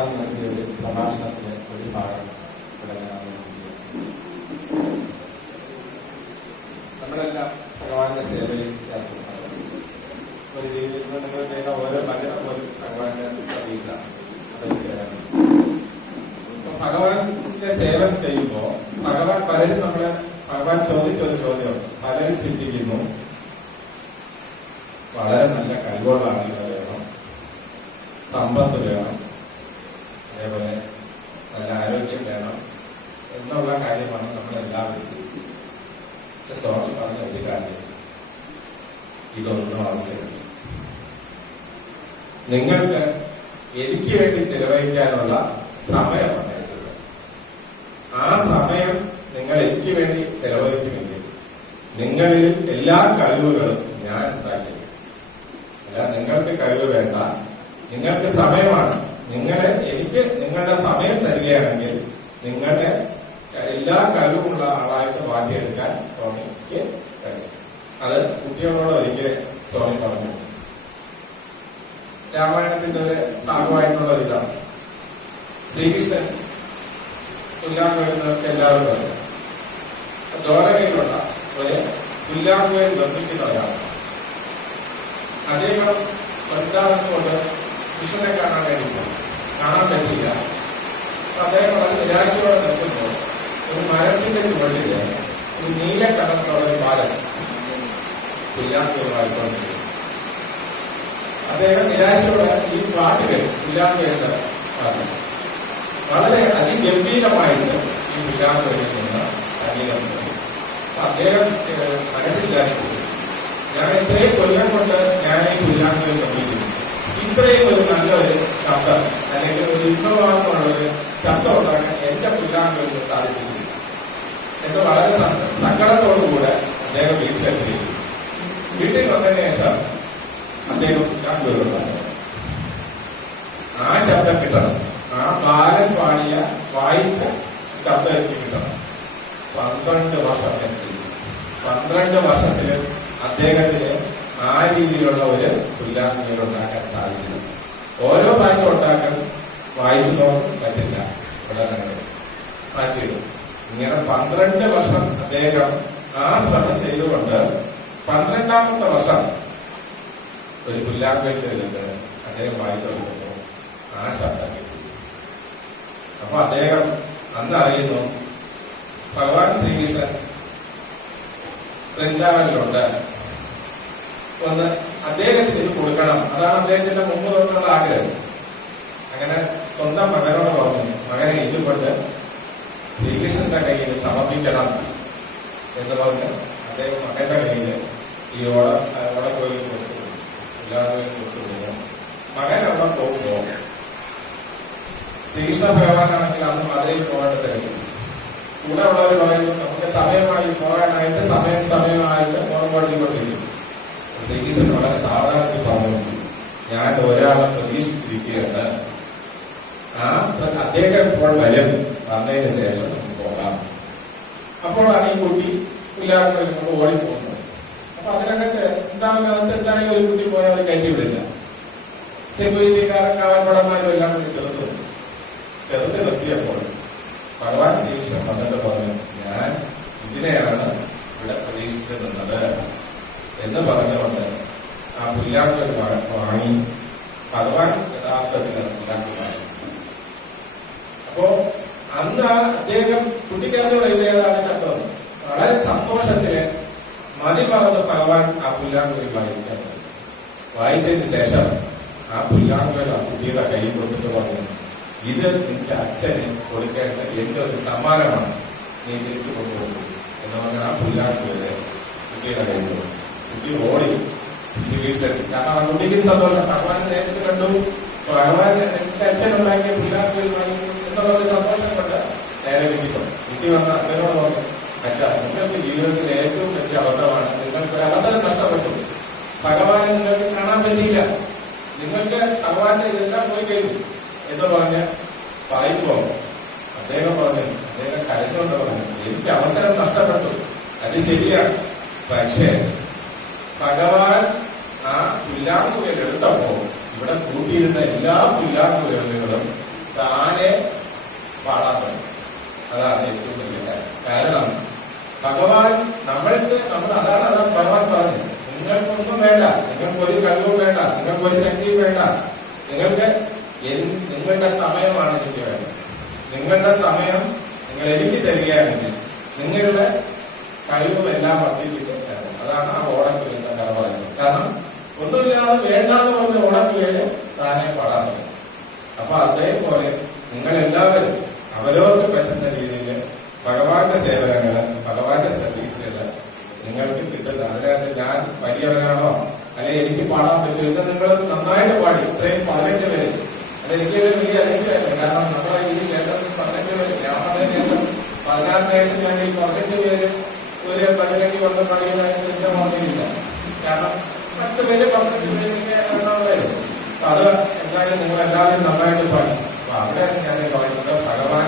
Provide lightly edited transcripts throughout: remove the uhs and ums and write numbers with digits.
ഭഗവാൻ നൽകിയ ഒരു പ്രഭാഷണത്തിന് ഒരു ഭാഗം നമ്മളെല്ലാം ഭഗവാന്റെ സേവയിൽ ഏർപ്പെടുന്നത് ഒരു രീതിയിൽ നിങ്ങൾ ചെയ്യുന്ന ഓരോ ഭജനം ഒരു ഭഗവാന്റെ സർവീസാണ്, അതൊരു സേവനം. അപ്പൊ ഭഗവാന്റെ സേവനം ചെയ്യുമ്പോൾ പലരും ഭഗവാൻ ചോദിച്ചൊരു ചോദ്യം പലരും ചിന്തിക്കുന്നു, വളരെ നല്ല കഴിവുള്ള ആളുകൾ വേണം, സമ്പത്ത് വേണം, അതേപോലെ നല്ല ആരോഗ്യം വേണം എന്നുള്ള കാര്യമാണ് നമ്മളെല്ലാവരും ചിന്തിക്കുന്നത്. പക്ഷെ സ്വാമി പറഞ്ഞ ഒരു കാര്യം, ഇതൊന്നും ആവശ്യമില്ല. നിങ്ങൾക്ക് എനിക്ക് വേണ്ടി ചെലവഴിക്കാനുള്ള സമയം ഉണ്ടായിട്ടുണ്ട്. ആ സമയം നിങ്ങൾ എനിക്ക് വേണ്ടി ചെലവഴിക്കുമെങ്കിൽ നിങ്ങളിൽ എല്ലാ കഴിവുകളും ഞാൻ ഉണ്ടാക്കി. അല്ല, നിങ്ങൾക്ക് കഴിവ് വേണ്ട, നിങ്ങൾക്ക് സമയമാണ്. എനിക്ക് നിങ്ങളുടെ സമയം തരികയാണെങ്കിൽ നിങ്ങളുടെ എല്ലാ കഴിവുമുള്ള ആളായിട്ട് മാറ്റിയെടുക്കാൻ സ്വാമിക്ക് കഴിയും. അത് കുട്ടികളോട് ഒരിക്കൽ സ്വാമി പറഞ്ഞു. രാമായണത്തിന്റെ ഒരു ഭാഗമായിട്ടുള്ള ഇതാണ്. ശ്രീകൃഷ്ണൻ പുല്ലാങ്കുഴലിനൊക്കെ എല്ലാവരും പറയും. ദ്വാരകയിലുള്ള ഒരു പുല്ലാങ്കുഴൽ നിർമ്മിക്കുന്ന ഒരാളാണ്. അദ്ദേഹം വലുതാകുന്നത് കൃഷ്ണനെ കാണാൻ പറ്റില്ല. അദ്ദേഹം വളരെ നിരാശയോടെ നിൽക്കുമ്പോൾ ഒരു മരത്തിന്റെ ചുവട്ടില് ഒരു നീല കളറിലുള്ള ഒരു ബാലൻ പുല്ലാങ്കുഴലുമായിക്കൊണ്ടിരിക്കും. അദ്ദേഹം നിരാശയോടെ ഈ പാട്ടുകൾ പുല്ലാങ്കുഴലിന്റെ പാട്ട് വളരെ അതിഗംഭീരമായിട്ട് ഈ പുല്ലാങ്കുഴലിൽ നിന്ന് സംഗീതം. അദ്ദേഹം മനസ്സിലാക്കി, ഞാൻ ഇത്രയും കൊല്ലം കൊണ്ട് ഞാൻ ഈ പുല്ലാങ്കുഴൽ നിർമ്മിക്കുന്നു, ഇത്രയും ഒരു നല്ലൊരു ശബ്ദം അല്ലെങ്കിൽ ഒരു ഇന്നോവാന്നുള്ളൊരു ശബ്ദം ഉണ്ടാക്കാൻ എന്റെ പുല്ലാങ്കുഴലിന് സാധിച്ചിട്ടില്ല എന്ന് വളരെ സങ്കടത്തോടുകൂടെ അദ്ദേഹം വീട്ടിലെത്തിയിരിക്കുന്നു. വീട്ടിൽ വന്നതിന് ശേഷം അദ്ദേഹം പുല്ലാങ്കുഴലുണ്ടാക്കി. ആ ശബ്ദം കിട്ടണം, ആ ബാലൻ പാടിയ വായിച്ച ശബ്ദം എനിക്ക് കിട്ടണം. 12 വർഷം എത്തി. 12 വർഷത്തില് അദ്ദേഹത്തിന് ആ രീതിയിലുള്ള ഒരു പുല്ലാങ്കുഴൽ ഉണ്ടാക്കാൻ സാധിച്ചില്ല. ഓരോ പ്രാവശ്യം ഉണ്ടാക്കാൻ വായിച്ചു നോക്കാൻ പറ്റില്ല, ഉടനെ മാറ്റിയിടും. ഇങ്ങനെ 12 വർഷം അദ്ദേഹം ആ ശ്രമം ചെയ്തുകൊണ്ട് 12ാമത്തെ വർഷം ഒരു പുല്ലാങ്കുഴൽ ചെയ്തിട്ട് അദ്ദേഹം വായിച്ചു കൊടുക്കുമ്പോൾ ആ ശബ്ദം കിട്ടി. അപ്പൊ അദ്ദേഹം അന്ന് അറിയുന്നു, ഭഗവാൻ ശ്രീകൃഷ്ണൻ വൃന്ദാവനിലുണ്ട്, ഒന്ന് അദ്ദേഹത്തിന് ഇത് കൊടുക്കണം. അതാണ് അദ്ദേഹത്തിന്റെ മുമ്പ് തൊട്ടുള്ള ആഗ്രഹം. അങ്ങനെ സ്വന്തം മകനോട് പറഞ്ഞു, മകനെ ഇതുകൊണ്ട് ശ്രീകൃഷ്ണന്റെ കയ്യിൽ സമർപ്പിക്കണം എന്ന് പറഞ്ഞ് അദ്ദേഹം മകന്റെ കയ്യിൽ ഈ ഓടക്കോയിൽ കൊടുത്തു, എല്ലാവരും കൊടുത്തുകൊടുക്കും. മകൻ അവിടെ പോകുമ്പോ ശ്രീകൃഷ്ണ ഭഗവാനാണെങ്കിൽ അന്ന് മധുരയിൽ പോകേണ്ടത് കഴിയും. കൂടെ ഉള്ളവർ പറയുന്നു, നമുക്ക് സമയമായി പോകാനായിട്ട് സമയമായിട്ട് ഓർമ്മപ്പെടുത്തിക്കൊണ്ടിരിക്കും. ശ്രീകൃഷ്ണൻ വളരെ സാവധാനത്തിൽ പറഞ്ഞു, ഞാൻ ഒരാളെ പ്രതീക്ഷിച്ചിരിക്കുകയാണ്, അദ്ദേഹം ഇപ്പോൾ വരും, വന്നതിന് ശേഷം നമുക്ക് പോകാം. അപ്പോഴാണ് ഈ കുട്ടി പുല്ലാങ്കുഴലിൽ കൊണ്ട് ഓടിപ്പോകുന്നത്. അപ്പൊ അതിനകത്ത് എന്തായാലും ഒരു കുട്ടി പോയാൽ അവർ കയറ്റി വിടില്ല. സെക്യൂരിറ്റിക്കാരൻ കാവൽപ്പടന്മാരും എല്ലാം കൂടി ചെറുത് നിർത്തിയപ്പോൾ ഭഗവാൻ ശ്രീകൃഷ്ണൻ വന്നിട്ട് പറഞ്ഞു, ഞാൻ ഇതിനെയാണ് ഇവിടെ പ്രതീക്ഷിച്ചു നിന്നത് എന്ന് പറഞ്ഞുകൊണ്ട് ആ പുല്ലാങ്കുഴൽ വാങ്ങി ഭഗവാൻ യഥാർത്ഥത്തിൽ പുല്ലാങ്കുഴൽ. അപ്പോ അന്ന് അദ്ദേഹം കുട്ടിക്കാരനോട് ഇതേതാണ് ശബ്ദം. വളരെ സന്തോഷത്തില് മതിമറന്ന് ഭഗവാൻ ആ പുല്ലാങ്കുഴൽ വായിക്കുന്നത്. വായിച്ചതിന് ശേഷം ആ പുല്ലാങ്കുഴൽ ആ കുട്ടിയുടെ കൈ കൊടുത്തിട്ട് പറഞ്ഞു, ഇത് നിന്റെ അച്ഛന് കൊടുക്കേണ്ട എന്റെ ഒരു സമ്മാനമാണ്, നീ തിരിച്ചു കൊണ്ടുപോകും എന്ന് പറഞ്ഞാൽ ആ പുല്ലാങ്കുഴല് കുട്ടിയുടെ കൈ കൊടുത്തു. കുട്ടി ഓടി വീട്ടിലെത്തി. കാരണം ആ കുട്ടിക്കും സന്തോഷം, ഭഗവാൻ നേരത്തെ കണ്ടു, ഭഗവാൻ എന്റെ അച്ഛനുണ്ടാക്കിയ പുല്ലാങ്കുഴൽ വാങ്ങിക്കുന്നു എന്നുള്ള ഒരു സന്തോഷം കൊണ്ട് നേരെ വീട്ടിൽ വന്ന അച്ഛനോട് പറഞ്ഞു, അച്ഛാ, നിങ്ങൾക്ക് ജീവിതത്തിൽ ഏറ്റവും വലിയ അബദ്ധമാണ്, നിങ്ങൾക്ക് ഒരു അവസരം നഷ്ടപ്പെട്ടു, ഭഗവാനെ നിങ്ങൾക്ക് കാണാൻ പറ്റിയില്ല, നിങ്ങൾക്ക് ഭഗവാന്റെ ഇതെല്ലാം പോയി കഴിഞ്ഞു എന്ന് പറയുമ്പോ അദ്ദേഹം കരഞ്ഞുകൊണ്ട് പറഞ്ഞു, എനിക്ക് അവസരം നഷ്ടപ്പെട്ടു, അത് ശരിയാണ്. പക്ഷേ ഭഗവാൻ ആ പുല്ലാങ്കുഴൽ എടുത്തപ്പോ ഇവിടെ കൂട്ടിയിരുന്ന എല്ലാ പുല്ലാങ്കുഴലുകളും താനെ പാടാൻ പറ്റും. അതാണ് ഏറ്റവും വലിയ കാര്യം. കാരണം ഭഗവാൻ അതാണ് ഭഗവാൻ പറഞ്ഞത്, നിങ്ങൾക്കൊന്നും വേണ്ട, നിങ്ങൾക്കൊരു കഴിവും വേണ്ട, നിങ്ങൾക്കൊരു ശക്തിയും വേണ്ട, നിങ്ങളുടെ സമയമാണ് എനിക്ക് വേണ്ടത്. നിങ്ങളുടെ സമയം നിങ്ങൾ എനിക്ക് തരികയാണെങ്കിൽ നിങ്ങളുടെ കഴിവും എല്ലാം വർദ്ധിപ്പിച്ച് തരണം. അതാണ് ആ ഓടക്കുഴലിന്റെ കഥ പറയുന്നത്. കാരണം ഒന്നുമില്ലാതെ വേണ്ടാന്ന് പറഞ്ഞ ഓടക്കുഴല് താനെ പാടാൻ പറ്റും. അപ്പൊ അതേപോലെ നിങ്ങളെല്ലാവരും അവരവർക്ക് പറ്റുന്ന രീതിയിൽ ഭഗവാന്റെ സേവനങ്ങള്, ഭഗവാന്റെ സർവീസുകള് നിങ്ങൾക്ക് കിട്ടുന്ന, അതിനകത്ത് ഞാൻ വലിയവനാണോ അല്ലെ എനിക്ക് പാടാൻ പറ്റും, ഇത് നിങ്ങൾ നന്നായിട്ട് പാടി. ഇത്രയും 18 പേര്, അതെനിക്കൊരു വലിയ അതിശയമാണ്. കാരണം നമ്മളെ ഈ കേരളത്തിൽ 18 പേര്, ഞാൻ പറഞ്ഞ ശേഷം 16 വയസ്സിൽ ഞാൻ ഈ 18 പേര് ഒരു 15 വന്ന് പണിയുന്നതായിട്ട് എന്റെ ഓർമ്മയില്ല. കാരണം 10 പേര് 18 പേരിന്റെ എണ്ണമുള്ളതായിരുന്നു. അപ്പൊ അത് എന്തായാലും നിങ്ങൾ എല്ലാവരും നന്നായിട്ട് പാടി. അപ്പൊ അവിടെയാണ് ഞാൻ പറയുന്നത്, ഭഗവാൻ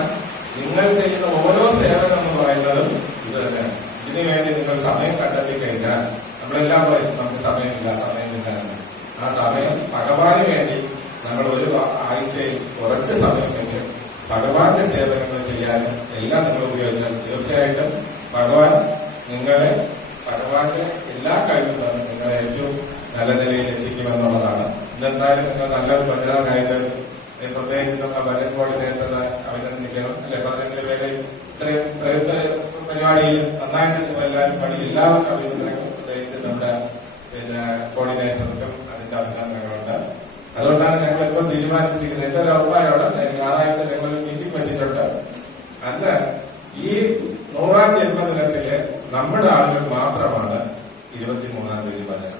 നിങ്ങൾ ചെയ്യുന്ന ഓരോ സേവനം എന്ന് പറയുന്നതും ഇത് തന്നെയാണ്. ഇതിനു വേണ്ടി നിങ്ങൾ സമയം കണ്ടെത്തി കഴിഞ്ഞാൽ, നമ്മളെല്ലാം പറയും നമുക്ക് സമയമില്ല എന്ന്. ആ സമയം ഭഗവാന് വേണ്ടി നമ്മൾ ഒരു ആഴ്ചയിൽ കുറച്ച് സമയമെങ്കിലും ഭഗവാന്റെ സേവനങ്ങൾ ചെയ്യാനും എല്ലാം നിങ്ങൾ ഉപയോഗിച്ചാൽ തീർച്ചയായിട്ടും ഭഗവാൻ ഭഗവാന്റെ എല്ലാ കഴിവും നിങ്ങളെ ഏറ്റവും നല്ല നിലയിൽ എത്തിക്കുമെന്നുള്ളതാണ്. ഇതെന്തായാലും നിങ്ങൾ നല്ലൊരു ഭജന കാഴ്ചത്, പ്രത്യേകിച്ച് നമ്മുടെ ഭജൻ കോർഡിനേറ്ററെ അഭിനന്ദിക്കണം. അല്ലെ, 18 പേരെ ഇത്രയും പരിപാടിയിൽ നന്നായിട്ട് എല്ലാവരും പണി, എല്ലാവർക്കും അഭിനന്ദനങ്ങൾ. പ്രത്യേകിച്ച് നമ്മുടെ കോർഡിനേറ്റർക്കും അതിന്റെ അഭിനന്ദനങ്ങളുണ്ട്. അതുകൊണ്ടാണ് ഞങ്ങൾ ഇപ്പോൾ തീരുമാനിച്ചിരിക്കുന്നത്. എന്റെ ഒരു അഭിപ്രായമാണ്, ഞായറാഴ്ച ഞങ്ങൾ മീറ്റിംഗ് വെച്ചിട്ടുണ്ട്. അന്ന് ഈ 100ാം ജന്മദിനത്തില് നമ്മുടെ ആളുകൾ മാത്രമാണ് 23-ാം തീയതി ഭജന,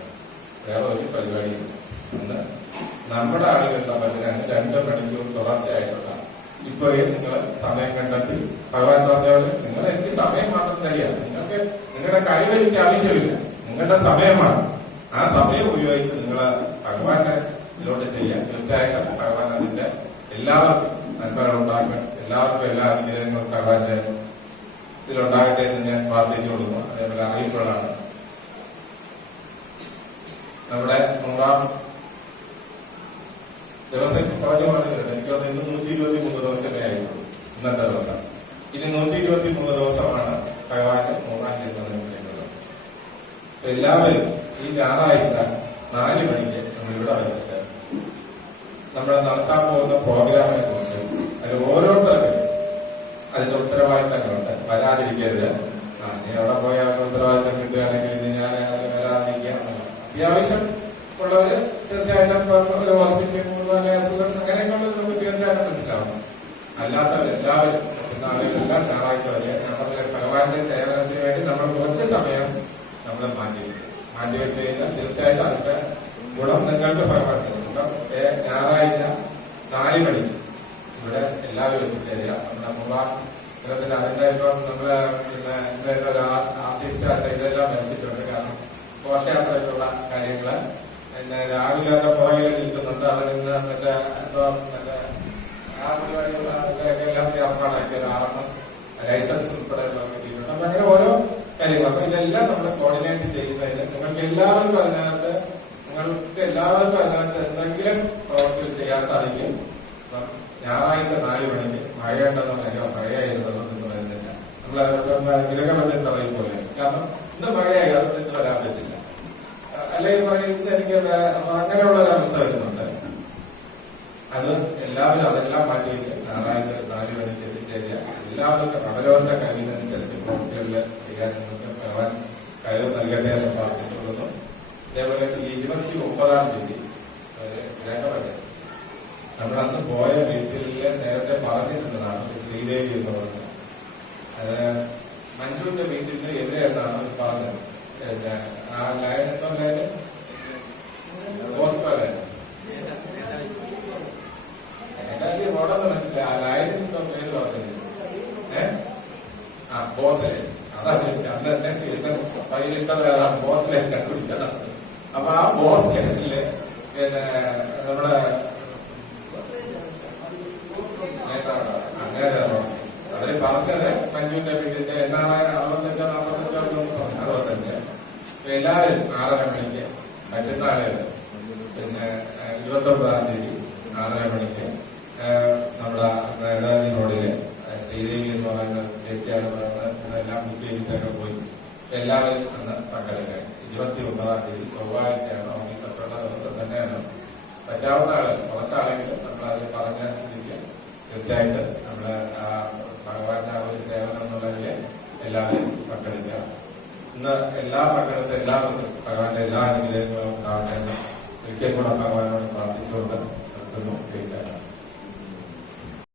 വേറെ ഒരു പരിപാടിയും. അന്ന് നമ്മുടെ ആളുകളുടെ ഭജനാണ് 2 മണിക്കൂർ തുടർച്ചയായിട്ടുള്ള. ഇപ്പോഴും നിങ്ങൾ സമയം കണ്ടെത്തി, ഭഗവാൻ പറഞ്ഞപോലെ നിങ്ങൾ എനിക്ക് സമയം മാത്രം തരിക, നിങ്ങൾക്ക് നിങ്ങളുടെ കഴിവ് എനിക്ക് ആവശ്യമില്ല, നിങ്ങളുടെ സമയമാണ്. ആ സമയം ഉപയോഗിച്ച് നിങ്ങൾ ഭഗവാന്റെ ഇതിലോട്ട് ചെയ്യാം. തീർച്ചയായിട്ടും ഭഗവാൻ അതിന്റെ എല്ലാവർക്കും നന്മകൾ ഉണ്ടാക്കാൻ, എല്ലാവർക്കും എല്ലാ അനുഗ്രഹങ്ങളും ഭഗവാന്റെ ഇതിലുണ്ടാകട്ടെ എന്ന് ഞാൻ പ്രാർത്ഥിച്ചു കൊടുക്കുന്നു. അതേപോലെ അറിയിപ്പുകളാണ്. നമ്മുടെ 100ാം ദിവസം പറഞ്ഞു പറഞ്ഞിട്ടുണ്ട്. എനിക്കൊന്ന് ഇന്ന് 123 ദിവസമേ ആയിട്ടുള്ളൂ ഇന്നത്തെ ദിവസം. ഇനി 123 ദിവസമാണ് ഭഗവാന്റെ 100ാം ജന്മദിനത്തിലേക്കുള്ളത്. എല്ലാവരും ഈ ഞായറാഴ്ച 4 മണിക്ക് നമ്മളിവിടെ വെച്ചിട്ട് നമ്മൾ നടത്താൻ പോകുന്ന പ്രോഗ്രാമിനെ കുറിച്ച് അതിൽ ഓരോരുത്തർക്കും അതിന്റെ ഉത്തരവാദിത്തങ്ങളുണ്ട്. വരാതിരിക്കരുത്. നീ അവിടെ പോയി അവരുടെ ഉത്തരവാദിത്തം കിട്ടുകയാണെങ്കിൽ ഇനി ഞാൻ വരാതിരിക്കാം. അത്യാവശ്യം ഉള്ളവര് തീർച്ചയായിട്ടും ഒരു ഹോസ്പിറ്റലിൽ പോകുന്ന അസുഖം അങ്ങനെയൊക്കെയുള്ള നമുക്ക് തീർച്ചയായിട്ടും മനസ്സിലാവണം. അല്ലാത്തവരെല്ലാവരും പറ്റുന്ന ആളുകളെല്ലാം ഞായറാഴ്ച വരെ നമ്മുടെ ഭഗവാന്റെ സേവനത്തിന് വേണ്ടി നമ്മൾ കുറച്ച് സമയം നമ്മൾ മാറ്റിവെച്ച് കഴിഞ്ഞാൽ തീർച്ചയായിട്ടും അതിന്റെ ഗുണം നിങ്ങൾക്ക് ഭഗവാൻ. ഇപ്പം ഞായറാഴ്ച 4 മണിക്ക് ഇവിടെ എല്ലാവരും എത്തിച്ചേരുക. നമ്മുടെ 100ാം ദിനത്തിന് അതിന്റെ ഇപ്പം നമ്മള് ഒരു ആർട്ടിസ്റ്റ് അതിന്റെ ഇതെല്ലാം വെച്ചിട്ടുണ്ട്. കാരണം ഘോഷയാത്രയ്ക്കുള്ള കാര്യങ്ങള് രാവിലെ അവരുടെ പുറകിൽ നിൽക്കുന്നുണ്ട്. അവരിന്ന് മറ്റേ ആ പരിപാടികളൊക്കെ എല്ലാം ഏർപ്പാടാക്കി ഒരു 6 ലൈസൻസ് ഉൾപ്പെടെയുള്ള കിട്ടിയിട്ടുണ്ട്. അപ്പൊ അങ്ങനെ ഓരോ കാര്യങ്ങൾ. അപ്പൊ ഇതെല്ലാം നമ്മൾ കോർഡിനേറ്റ് ചെയ്യുന്നതിന് നിങ്ങൾക്ക് എല്ലാവർക്കും അതിനകത്ത് എന്തെങ്കിലും പ്രവർത്തികൾ ചെയ്യാൻ സാധിക്കും. ഞായറാഴ്ച 4 മണിക്ക് മഴയുണ്ടെന്ന് പറയുക, മഴയായിരുന്നതെന്ന് പറയുന്നില്ല. നമ്മൾ ഗ്രഹമെന്ന് പറയും പോലെ. കാരണം ഇന്ന് മഴയായി, അതുകൊണ്ട് ഇന്ന് വരാൻ പറ്റില്ല. അല്ലെങ്കിൽ പറയും ഇന്ന് എനിക്ക് അങ്ങനെയുള്ള ഒരവസ്ഥ വരുന്നുണ്ട്. അത് എല്ലാവരും അതെല്ലാം മാറ്റി വെച്ച് ഞായറാഴ്ച 4 മണിക്ക് എത്തിച്ചേരുക. എല്ലാവർക്കും അവരവരുടെ കഴിവിനനുസരിച്ച് പ്രവൃത്തികളിൽ ചെയ്യാൻ നിങ്ങൾക്ക് ഭഗവാൻ കഴിവ് നൽകട്ടെ എന്ന് പ്രാർത്ഥിച്ചുകൊള്ളുന്നു. അതേപോലെ ഈ 29-ാം തീയതി ഗ്രഹമല്ല, നമ്മളന്ന് പോയ വീട്ടില് നേരത്തെ പറഞ്ഞിരുന്നതാണ് ശ്രീദേവി എന്ന് പറഞ്ഞത്. അത് മഞ്ജുവിന്റെ വീട്ടിന്റെ എതിരെ എന്നാണ് പറഞ്ഞത്. ആ ലൈൻ എന്തോ ലൈൻ ഗോസ്പ ലൈൻ എനിക്ക് റോഡൊന്നും മനസ്സിലായി. ആ ലൈനിന്റെ പേര് പറഞ്ഞത് ബോസ് ലൈൻ. അതാണ് അന്ന് എന്നെ പൈലിട്ടത് അതാണ് ബോസ് ലൈൻ കണ്ടുപിടിച്ചതാണ്. അപ്പൊ ആ ബോസ് ലൈനില് നമ്മുടെ അങ്ങനെ അവര് പറഞ്ഞത് മഞ്ജുവിന്റെ വീട്ടിന്റെ 65 65 എല്ലാവരും 6:30 മണിക്ക് മറ്റന്നാള് 29-ാം തീയതി 6:30 മണിക്ക് നമ്മുടെ നേതാജി റോഡിലെ ശ്രീദേവി എന്ന് പറയുന്ന ചേച്ചിയാണ് ഇതെല്ലാം ബുക്ക് ചെയ്തിട്ടൊക്കെ പോയി. എല്ലാവരും അന്ന് പങ്കെടുക്കാൻ 29-ാം തീയതി ചൊവ്വാഴ്ചയാണ്, ഓഫീസറുള്ള ദിവസം തന്നെയാണ്. പറ്റാവുന്ന കുറച്ചാളെങ്കിലും നമ്മൾ അത് പറഞ്ഞ സ്ഥിതിക്ക് തീർച്ചയായിട്ടും നമ്മള് ഭഗവാന്റെ ഒരു സേവനം എന്നുള്ളതിൽ എല്ലാവരും പങ്കെടുക്കുക. ഇന്ന് പങ്കെടുത്ത എല്ലാവർക്കും ഭഗവാന്റെ എല്ലാ അനുഗ്രഹങ്ങളും ഉണ്ടാവട്ടെ എന്ന് ഒരിക്കൽ കൂടെ ഭഗവാനോട് പ്രാർത്ഥിച്ചുകൊണ്ട് നിർത്തുന്നു.